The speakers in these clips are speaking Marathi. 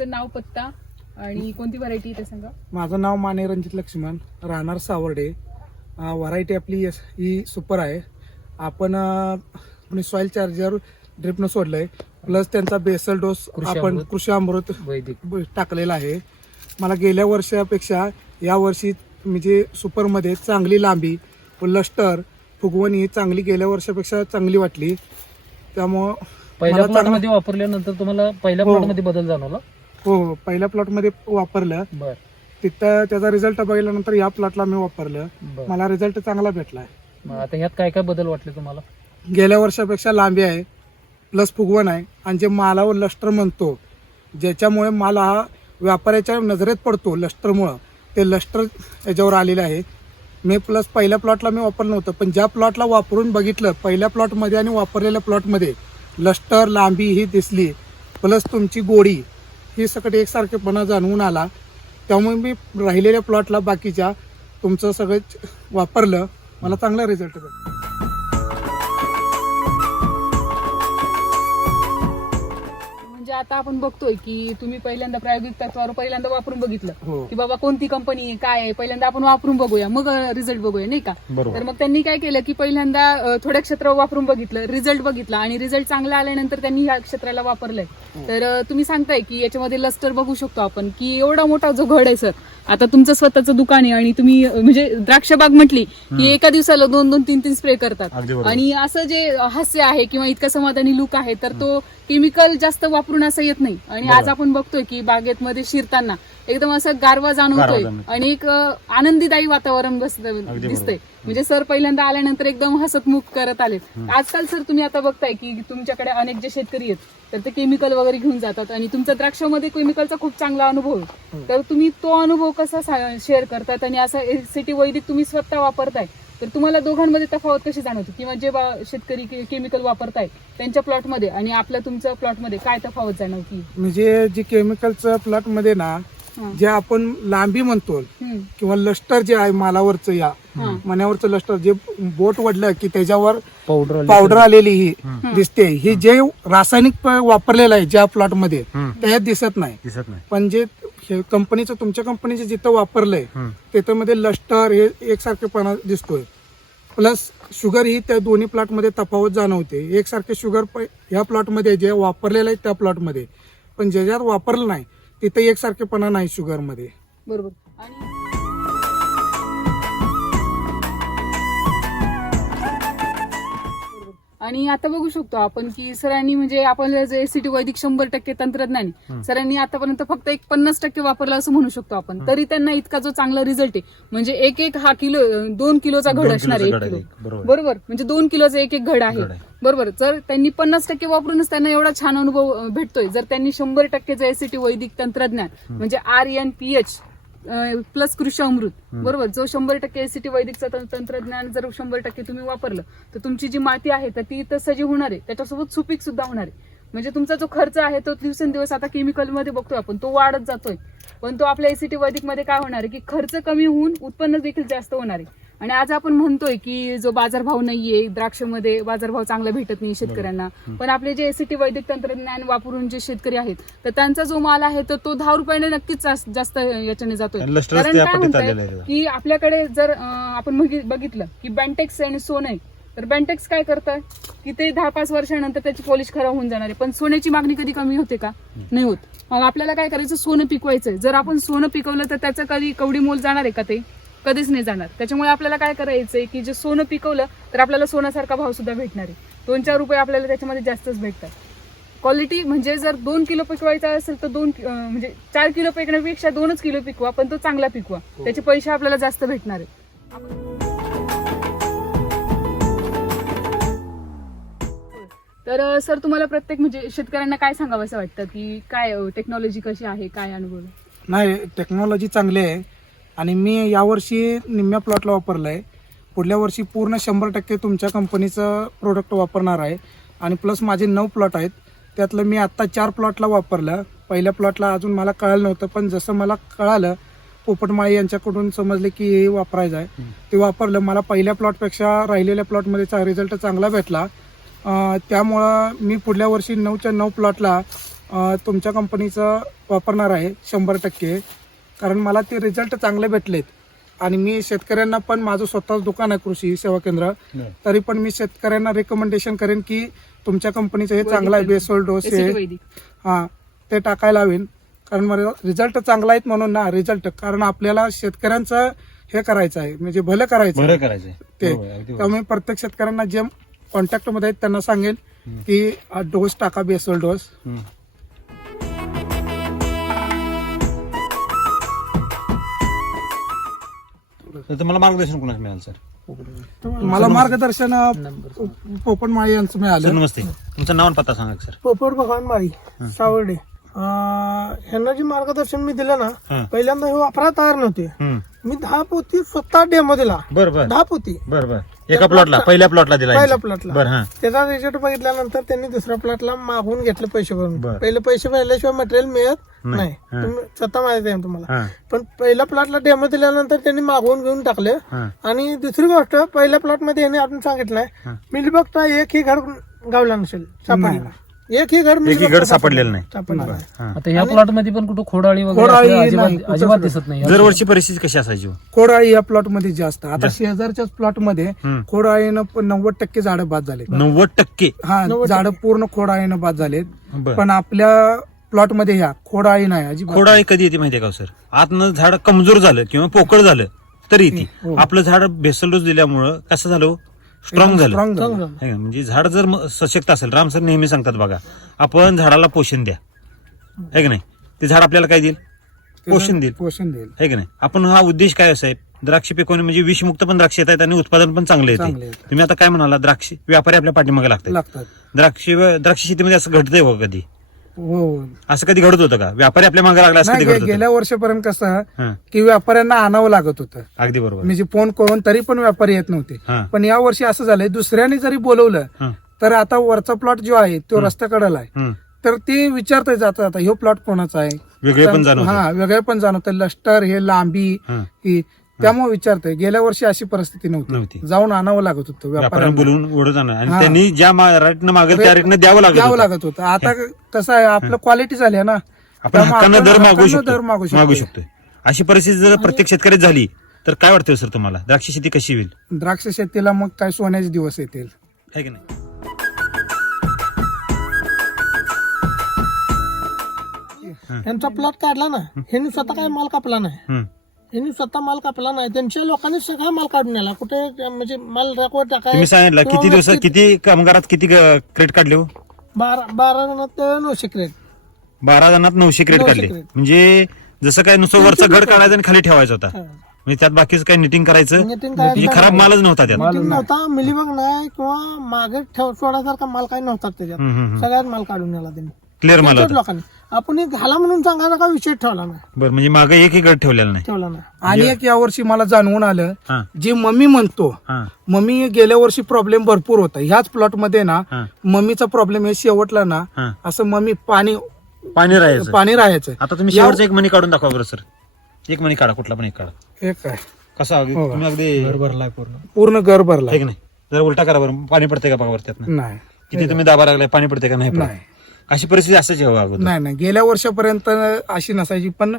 तुमचं नाव पत्ता आणि कोणती व्हरायटी ते सांगा? माझं नाव माने रणजित लक्ष्मण राहणार सावर्डे. व्हरायटी आपली यस ही सुपर आहे. आपण सॉइल चार्जर ड्रिपनं सोडलंय प्लस त्यांचा बेसल डोस कृषी आपण अमृत. कृषी अमृत टाकलेला आहे. मला गेल्या वर्षापेक्षा या वर्षी म्हणजे सुपरमध्ये चांगली लांबी व लष्टर फुगवण ही चांगली गेल्या वर्षापेक्षा चांगली वाटली. त्यामुळं पहिल्या वापरल्यानंतर तुम्हाला पहिल्या हो. प्लॉटमध्ये बदल जाणवला? हो हो, पहिल्या प्लॉटमध्ये वापरलं. बर. तिथं त्याचा रिझल्ट बघितल्यानंतर या प्लॉटला मी वापरलं. बर. मला रिझल्ट चांगला भेटला. मग आता ह्यात काय काय बदल वाटले तुम्हाला? गेल्या वर्षापेक्षा लांबी आहे प्लस फुगवण आहे आणि जे मालावर लष्टर म्हणतो ज्याच्यामुळे माल हा व्यापाऱ्याच्या नजरेत पडतो लष्टरमुळं ते लष्टर याच्यावर आलेलं आहे. मी प्लस पहिल्या प्लॉटला मी वापरलं नव्हतं पण ज्या प्लॉटला वापरून बघितलं पहिल्या प्लॉटमध्ये आणि वापरलेल्या प्लॉटमध्ये लष्टर लांबी ही दिसली प्लस तुमची गोडी ही सगळं एकसारखेपणा जाणवून आला. त्यामुळे मी राहिलेल्या प्लॉटला बाकीच्या तुमचं सगळं वापरलं. मला चांगला रिझल्ट भेटला. आता आपण बघतोय की तुम्ही पहिल्यांदा प्रायोगिक तत्वावर पहिल्यांदा वापरून बघितलं हो. की बाबा कोणती कंपनी आहे काय आहे पहिल्यांदा आपण वापरून बघूया मग रिझल्ट बघूया नाही का? तर मग त्यांनी काय केलं की पहिल्यांदा थोड्या क्षेत्रावर वापरून बघितलं रिझल्ट बघितला आणि रिझल्ट चांगला आल्यानंतर त्यांनी ह्या क्षेत्राला वापरलंय. तर अं, तुम्ही सांगताय की याच्यामध्ये लस्टर बघू शकतो आपण की एवढा मोठा जो घड आहे सर आता तुमचं स्वतःचं दुकान आहे आणि तुम्ही म्हणजे द्राक्ष बाग म्हटली की एका दिवसाला दोन दोन तीन तीन स्प्रे करतात. आणि असं जे हास्य आहे किंवा इतका समाधानी लुक आहे तर तो केमिकल जास्त वापरून असं येत नाही. आणि आज आपण बघतोय की बागेत मध्ये शिरताना एकदम असं गारवा जाणवतोय. आणि एक अं, आनंदीदायी वातावरण बस दिसतंय. म्हणजे सर पहिल्यांदा आल्यानंतर एकदम हसतमुख करत आले आजकाल सर तुम्ही आता बघताय की तुमच्याकडे अनेक जे शेतकरी आहेत तर ते केमिकल वगैरे घेऊन जातात आणि तुमच्या द्राक्षामध्ये केमिकलचा खूप चांगला अनुभव आहे. तर तुम्ही तो अनुभव कसा शेअर करतात आणि असा सिटी वैदिक तुम्ही स्वतः वापरताय? तर तुम्हाला दोघांमध्ये तफावत कशी जाणवते? किंवा जे बा- शेतकरी केमिकल वापरताय त्यांच्या प्लॉटमध्ये आणि आपल्या तुमच्या प्लॉटमध्ये काय तफावत जाणवती? म्हणजे जे केमिकलचं प्लॉटमध्ये ना हा. जे आपण लांबी म्हणतो. किंवा लष्टर जे आहे मालावरचं या. मण्यावरचं लष्टर जे बोट वडलं की त्याच्यावर पावडर पावडर आलेली ही दिसते. ही जे रासायनिक वापरलेलं आहे ज्या प्लॉटमध्ये त्याच्यात दिसत नाही. दिसत नाही. पण जे हे कंपनीचं तुमच्या कंपनीचं जिथं वापरलंय त्याच्यामध्ये लष्टर हे एकसारखेपणा दिसतोय. प्लस शुगर ही त्या दोन्ही प्लॉटमध्ये तफावत जाणवते. एकसारखे शुगर ह्या प्लॉटमध्ये जे वापरलेलं आहे त्या प्लॉटमध्ये. पण ज्याच्यात वापरलं नाही तिथे एकसारखेपणा नाही शुगरमध्ये बरोबर. आणि आणि आता बघू शकतो आपण की सरांनी म्हणजे आपण जे एसीटी वैदिक शंभर टक्के तंत्रज्ञान आहे, सरांनी आतापर्यंत फक्त एक पन्नास टक्के वापरलं असं म्हणू शकतो आपण. तरी त्यांना इतका जो चांगला रिझल्ट आहे म्हणजे एक एक हा किलो दोन किलोचा घड असणार आहे एक किलो. बरोबर. म्हणजे दोन किलोचा एक एक घड आहे. बरोबर? जर त्यांनी पन्नास टक्के वापरूनच त्यांना एवढा छान अनुभव भेटतोय. जर त्यांनी शंभर टक्के जे एसीटी वैदिक तंत्रज्ञान म्हणजे R N P H plus Krushi Amrut. बरोबर? जो शंभर टक्के एसीटी वैदिकचं तं- तंत्रज्ञान जर शंभर टक्के तुम्ही वापरलं तर तुमची जी माती आहे तर ती तर सजी होणार आहे त्याच्यासोबत सुपीक सुद्धा होणार आहे. म्हणजे तुमचा जो खर्च आहे तो दिवसेंदिवस आता केमिकलमध्ये बघतोय आपण तो वाढत जातोय. पण तो आपल्या एसीटी वैदिकमध्ये काय होणार आहे की खर्च कमी होऊन उत्पन्न देखील जास्त होणार आहे. आणि आज आपण म्हणतोय की जो बाजारभाव नाहीये द्राक्षमध्ये बाजारभाव चांगला भेटत नाही शेतकऱ्यांना. पण आपले जे एसीटी वैदिक तंत्रज्ञान वापरून जे शेतकरी आहेत तर त्यांचा जो माल आहे तर तो दहा रुपयाने नक्कीच जास्त याच्याने जातोय. कारण काय म्हणताय. की आपल्याकडे जर आपण बघि- बघितलं की बँटेक्स आणि सोनं आहे तर बँटेक्स काय करतंय? की ते दहा पाच वर्षानंतर त्याची पॉलिश खराब होऊन जाणार आहे. पण सोन्याची मागणी कधी कमी होते का? नाही होत. मग आपल्याला काय करायचं? सोनं पिकवायचंय. जर आपण सोनं पिकवलं तर त्याचं कधी कवडी मोल जाणार आहे का ते? कधीच नाही जाणार. त्याच्यामुळे आपल्याला काय करायचंय की जे सोनं पिकवलं तर आपल्याला सोन्यासारखा भाव सुद्धा भेटणार आहे. दोन चार रुपये आपल्याला त्याच्यामध्ये जास्तच भेटतात. क्वालिटी म्हणजे जर दोन किलो पिकवायचा असेल तर दोन म्हणजे चार किलो पिकण्यापेक्षा दोनच किलो पिकवा पण तो चांगला पिकवा. त्याचे पैसे आपल्याला जास्त भेटणार आहे तर सर तुम्हाला प्रत्येक म्हणजे शेतकऱ्यांना काय सांगावं असं वाटतं की काय टेक्नॉलॉजी कशी आहे काय अनुभव आहे? नाही टेक्नॉलॉजी चांगली आहे. आणि मी यावर्षी निम्म्या प्लॉटला वापरलं आहे पुढल्या वर्षी पूर्ण शंभर टक्के तुमच्या कंपनीचं प्रोडक्ट वापरणार आहे. आणि प्लस माझे नऊ प्लॉट आहेत. त्यातलं मी आत्ता चार प्लॉटला वापरलं. पहिल्या प्लॉटला अजून मला कळालं नव्हतं पण जसं मला कळालं पोपटमाळी यांच्याकडून समजले की हे वापरायचं आहे. ते वापरलं. मला पहिल्या प्लॉटपेक्षा राहिलेल्या प्लॉटमध्ये रिझल्ट चांगला भेटला. त्यामुळं मी पुढल्या वर्षी नऊच्या नऊ प्लॉटला तुमच्या कंपनीचं वापरणार आहे शंभर टक्के. कारण मला ते रिझल्ट चांगले भेटलेत. आणि मी शेतकऱ्यांना पण माझं स्वतःच दुकान आहे कृषी सेवा केंद्र. तरी पण मी शेतकऱ्यांना रेकमेंडेशन करेन की तुमच्या कंपनीचं हे चांगलं आहे बेसोल डोस हे. हां ते टाकायला हवेन. कारण मला रिझल्ट चांगला आहेत म्हणून ना रिझल्ट कारण आपल्याला शेतकऱ्यांचं हे करायचं आहे म्हणजे भलं करायचं ते. त्यामुळे प्रत्येक शेतकऱ्यांना जे कॉन्टॅक्टमध्ये आहेत त्यांना सांगेन की हा डोस टाका बेसोल डोस तर तुम्हाला मार्गदर्शन कोणाच मिळालं सर? मला मार्गदर्शन पोपट माळी यांचं सर मिळालं नमस्ते. तुमचं नाव आणि पत्ता सांगा सर. पोपट भगवान माळी सावर्डे. अं, ह्यांना जे मार्गदर्शन मी दिलं हा. ना पहिल्यांदा हे वापरा तयार नव्हते. हम्म. मी दहा पोती स्वतः डेमो दिला बर बर. दहा पोती. बर बर. एका प्लॉटला पहिल्या प्लॉटला दिला पहिल्या. प्लॉटला बर हा त्याचा रिझल्ट बघितल्यानंतर त्यांनी दुसऱ्या प्लॉटला मागून घेतले पैसे भरून बरं. पहिले पैसे भरल्याशिवाय मटेरियल मिळत नाही. नाही हा. तुम्ही स्वतः माहिती आहे तुम्हाला हा पण पहिल्या प्लॉटला डेमो दिल्यानंतर त्यांनी मागवून घेऊन टाकले हा आणि दुसरी गोष्ट पहिल्या प्लॉटमध्ये यांनी आपण सांगितलंय हा. मिलीबगचा एक ही घड गावला नसेल सापडला एक ही घड एक ही मिलीबगचा घड सापडलेलं नाही. नाही. हा. आता ह्या प्लॉटमध्ये पण कुठं खोडाळी वगैरे खोडाळी असं नाही, अजिबात कुठंच अजिबात नाही. दिसत नाही दरवर्षी परिस्थिती कशी असायची हो? खोडाळी या प्लॉटमध्ये जास्त आता शेजारच्याच प्लॉटमध्ये हम्म. खोडाळीनं पण नव्वद टक्के झाडं बाद झाले नव्वद टक्के हा झाडं पूर्ण खोडाळीनं बाद झालेत बर पण आपल्या प्लॉटमध्ये ह्या खोडाळी नाही अजिबात खोडाळी कधी येते माहितीये का हो, सर आतनं झाड कमजोर झालं किंवा पोकळ झालं तरी येते हो. आपलं झाड भेसल डोस दिल्यामुळं कसं झालं स्ट्रॉंग झालं. स्ट्रॉंग झालं. चांगलं. है का? म्हणजे झाड जर म- सशक्त असेल राम सर नेहमी सांगतात बघा आपण झाडाला पोषण द्या. है की नाही? ते झाड आपल्याला काय देईल? पोषण देईल. पोषण देईल. है की नाही? आपण हा उद्देश काय असा आहे द्राक्ष पिकवणे म्हणजे विषमुक्त पण द्राक्ष येत आहेत आणि उत्पादन पण चांगलं चांगलं येते. येतं. तुम्ही आता काय म्हणाला द्राक्ष व्यापारी आपल्या पाठीमागे लागतात. लागतात. द्राक्ष द्राक्ष शेतीमध्ये असं घडतंय बघा कधी. हो. असं कधी घडत होतं का? व्यापारी आपल्या मागे लागला असं नाही कधी गे- घडत होतं? गेल्या वर्षापर्यंत कसं हा, की व्यापाऱ्यांना आणावं लागत होतं. अगदी बरोबर. म्हणजे फोन करून तरी पण व्यापारी येत नव्हते. पण या वर्षी असं झालंय दुसऱ्याने जरी बोलवलं हा, तर आता वरचा प्लॉट जो आहे तो रस्त्याकडेला आहे. हम्म. तर ते विचारता जातात आता ह्यो प्लॉट कोणाचा आहे? वेगळे पण जाणवत हा वेगळे पण जाणवतं लष्टर हे लांबी हा. ही त्यामुळे विचारतंय गेल्या वर्षी अशी परिस्थिती नव्हती. नव्हती. जाऊन आणावं लागत होतं व्यापाऱ्यांना. व्यापाऱ्यांना बोलून ओढत आणलं आणि हा. त्यांनी ज्या मा- रेटनं मागेल त्या रेटनं द्यावं लागत द्यावं होतं. लागत होतं. आता कसं आहे आपलं क्वालिटी झाली आहे ना. आपण त्यामुळे हक्कानं आपण दर मागू हक्कानं शकतो. दर मागू मागू शकतो शकतो अशी परिस्थिती जर प्रत्येक शेतकऱ्यात झाली तर काय वाटतं सर तुम्हाला? द्राक्ष शेती कशी होईल? द्राक्ष शेतीला मग काय सोन्याचे दिवस येतील? है की नाही? यांचा प्लॉट काढला ना ह्यांनी स्वतः काय माल कापला नाही. हम्म. ह्यांनी स्वतः माल कापला नाही. त्यांच्या लोकांनी सगळा माल काढून नेला. कुठे म्हणजे माल रेकॉर्ड टाकाय तुम्ही सांगितलं किती दिवसात किती कामगारात किती क्रेट काढले हो? बारा बारा जणात नऊशे क्रेट बारा जणांत नऊशे क्रेट काढले. म्हणजे जसं काय नुसतं वरचा घड काढायचा आणि खाली ठेवायचा होता. म्हणजे त्यात बाकीचं काय निटिंग करायचं म्हणजे खराब मालच नव्हता त्यात. नव्हता मिलीबग नाही किंवा मागे ठेव सोडासारखा माल काही नव्हता त्याच्यात. सगळ्यात माल काढून नेला त्यांनी. क्लिअर माल लोकांनी. आपण एक घाला म्हणून सांगायचा का विषय ठेवला नाही? बरं म्हणजे मागे एकही गड ठेवलेला नाही. ठेवला नाही. आणि एक यावर्षी मला जाणवून आलं हा. जे मम्मी म्हणतो हा. मम्मी गेल्या वर्षी प्रॉब्लेम भरपूर होता. ह्याच प्लॉटमध्ये ना हा. मम्मीचा प्रॉब्लेम हे शेवटला ना हा. असं मम्मी पाणी पाणी राहायचं. पाणी राहायचं. आता तुम्ही शेवटचा एक मणी काढून दाखवा बरं सर. एक मणी काढा कुठला पण एक काढा. एक काय कसा अगदी हो. तुम्ही अगदी भरलाय पूर्ण. पूर्ण घर भरला आहे की नाही जरा उलटा करा बरं. पाणी पडते का बघा बरं त्यातनं? नाही. किती तुम्ही दाबा लागलाय? पाणी पडते का नाही? पडत? नाही. अशी परिस्थिती असायची हवं अगोदर. नाही नाही. गेल्या वर्षापर्यंत अशी नसायची पण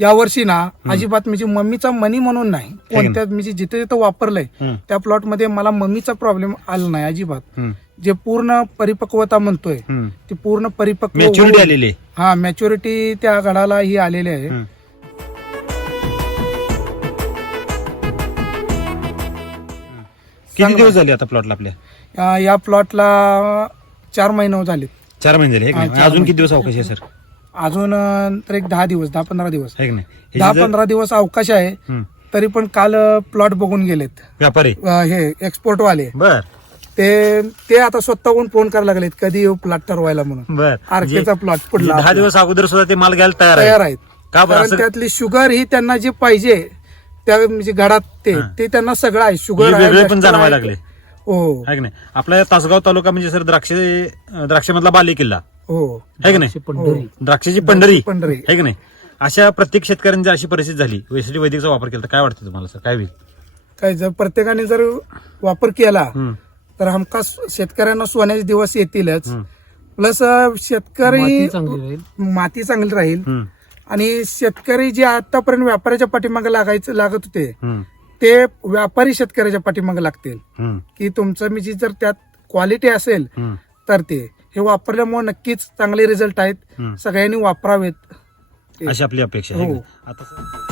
या वर्षी ना अजिबात म्हणजे मम्मीचा मनी म्हणून नाही कोणत्या म्हणजे जिथे जिथे वापरलंय हम्म, त्या प्लॉटमध्ये मला मम्मीचा प्रॉब्लेम आला नाही अजिबात. हम्म, जे पूर्ण परिपक्वता म्हणतोय हम्म. ती पूर्ण परिपक्व मॅच्युरिटी होऊन- आलेली आहे. हा मॅच्युरिटी त्या गडाला ही आलेली आहे. हम्म. किती दिवस झाले आता प्लॉटला आपल्या? या- या प्लॉटला चार महिने झाले चार महिने झाले है की? हा, नाही? चार अजून किती दिवस अवकाश आहे सर? अजून अं, तर एक दहा दिवस दहा पंधरा दिवस. आहे की नाही? दहा जर- पंधरा दिवस अवकाश आहे हम्म. तरी पण काल प्लॉट बघून गेलेत. व्यापारी? अं, हे एक्सपोर्ट वाले बर. ते ते आता स्वतःहून फोन करायला लागलेत कधी येऊ प्लॉट ठरवायला म्हणून. बर. आरकेचा प्लॉट म्हणजे पुढला दहा दिवस अगोदर सुद्धा ते माल घ्यायला तयार तयार आहे आहेत. का बरं? कारण असं त्यातली शुगर ही त्यांना जे पाहिजे त्या म्हणजे घडात ते हा. ते त्यांना सगळं आहे. शुगर म्हणजे वेगळे पण जाणवायला. लागले. हो. आहे की नाही? आपला तासगाव तालुका म्हणजे सर द्राक्ष द्राक्षमधला बाली किल्ला. हो. आहे की नाही? पंढरी. द्राक्षाची पंढरी. पंढरी. आहे की नाही? अशा प्रत्येक शेतकऱ्यांची जर अशी परिस्थिती झाली वैश्विक वैदिकचा वापर केला तर काय वाटतं तुम्हाला सर? काय होईल? काय जर प्रत्येकाने जर वापर केला हम्म, तर हमखास शेतकऱ्यांना सोन्याचे दिवस येतीलच. हम्म. प्लस माती शेतकरी चांगली राहील. माती चांगली राहील. हम्म, आणि शेतकरी जे आतापर्यंत व्यापाऱ्याच्या पाठीमागे लागायचं लागत होते हम्म, ते व्यापारी शेतकऱ्याच्या पाठीमागे लागतील. की तुमचं मी जी जर त्यात क्वालिटी असेल तर ते. हे वापरल्यामुळे नक्कीच चांगले रिझल्ट आहेत. सगळ्यांनी वापरावेत. अशी आपली अपेक्षा आहे हो. आता सर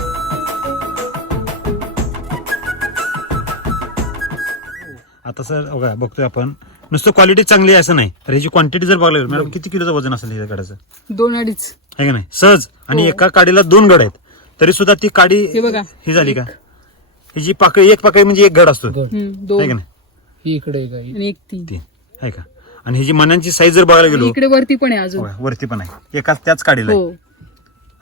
आता सर बघा बघतोय आपण. नुसतं क्वालिटी चांगली आहे असं नाही. तर ह्याची क्वांटिटी जर बघायला मॅडम किती किलोचं वजन असेल ह्या गाड्याचं दोन अडीच. आहे का नाही? सहज. आणि हो. एका काडीला दोन गड आहेत. तरी सुद्धा ती काडी हे बघा. ही झाली का? ही जी पाकळी एक पाकळी म्हणजे एक गड असतो. हम्म, आहे का दोन. नाही? ही इकडे आहे. गाई आणि एक तीन ती. आहे का? आणि ही जी मनांची साईज जर बघायला गेलो इकडे वरती पण आहे अजून. बघा, वरती पण आहे. एकाच त्याच काडीला आहे. हो.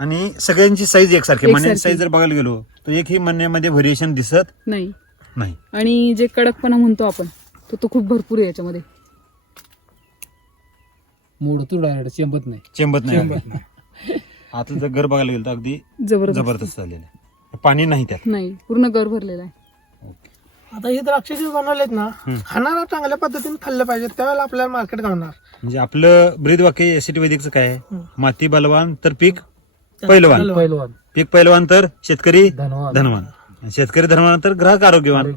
आणि सगळ्यांची साईज एकसारखी एकसारखी. मन्यांची साईज जर बघायला गेलो तर एकही मन्यामध्ये व्हेरिएशन दिसत नाही. नाही. आणि जे कडकपणा म्हणतो आपण तो तो खूप भरपूर आहे याच्यामध्ये. मोडतो डायरेक्ट चेंबत नाही. चेंबत नाही. आता जर घर बघायला गेलं तर अगदी जबरदस्त. जबरदस्त झालेलं आहे. पाणी नाही त्यात. नाही पूर्ण गर भरलेला आहे. आता ही द्राक्ष जी बनवलेत ना खाणारा चांगल्या पद्धतीने खाल्लं पाहिजे त्यावेळेला आपल्याला मार्केट गावणार. म्हणजे आपलं ब्रीद वाक्य एसिटी वैदिकचं काय आहे? माती बलवान तर पीक पैलवान. पहिलवान पीक पैलवान तर शेतकरी धनवान. धनवान. आणि शेतकरी धनवान तर ग्राहक आरोग्यवान.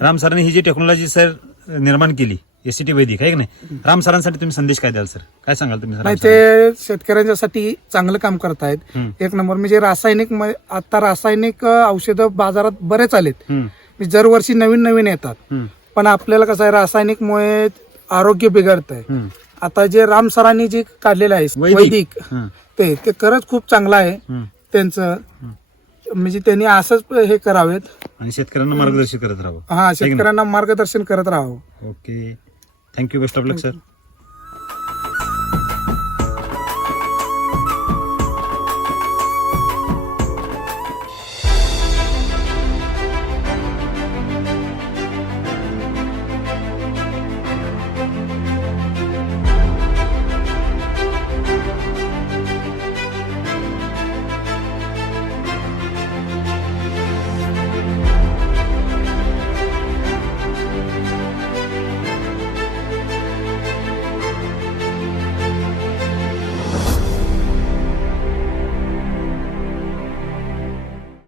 राम सरांनी ही जी टेक्नॉलॉजी सर निर्माण केली एसीटी वैदिक आहे की नाही? राम सरांसाठी तुम्ही संदेश काय द्याल सर? काय सांगाल तुम्ही नाही? ते शेतकऱ्यांच्यासाठी चांगलं काम करत आहेत हम्म. एक नंबर म्हणजे रासायनिक म- आता रासायनिक अ, औषधं बाजारात बरेच आलेत. हम्म, म्हणजे दरवर्षी नवीन नवीन येतात. हम्म, पण आपल्याला कसं आहे रासायनिकमुळे आरोग्य बिघडत आहे हम्म, आता जे राम सरांनी जे काढलेलं आहे वैदिक. वैदिक हम्म, ते ते खरंच खूप चांगलं आहे. हम्म. त्यांचं म्हणजे त्यांनी असंच हे करावेत. आणि शेतकऱ्यांना मार्गदर्शन करत राहावं. हा शेतकऱ्यांना मार्गदर्शन करत राहावं. Okay. Thank you best of luck sir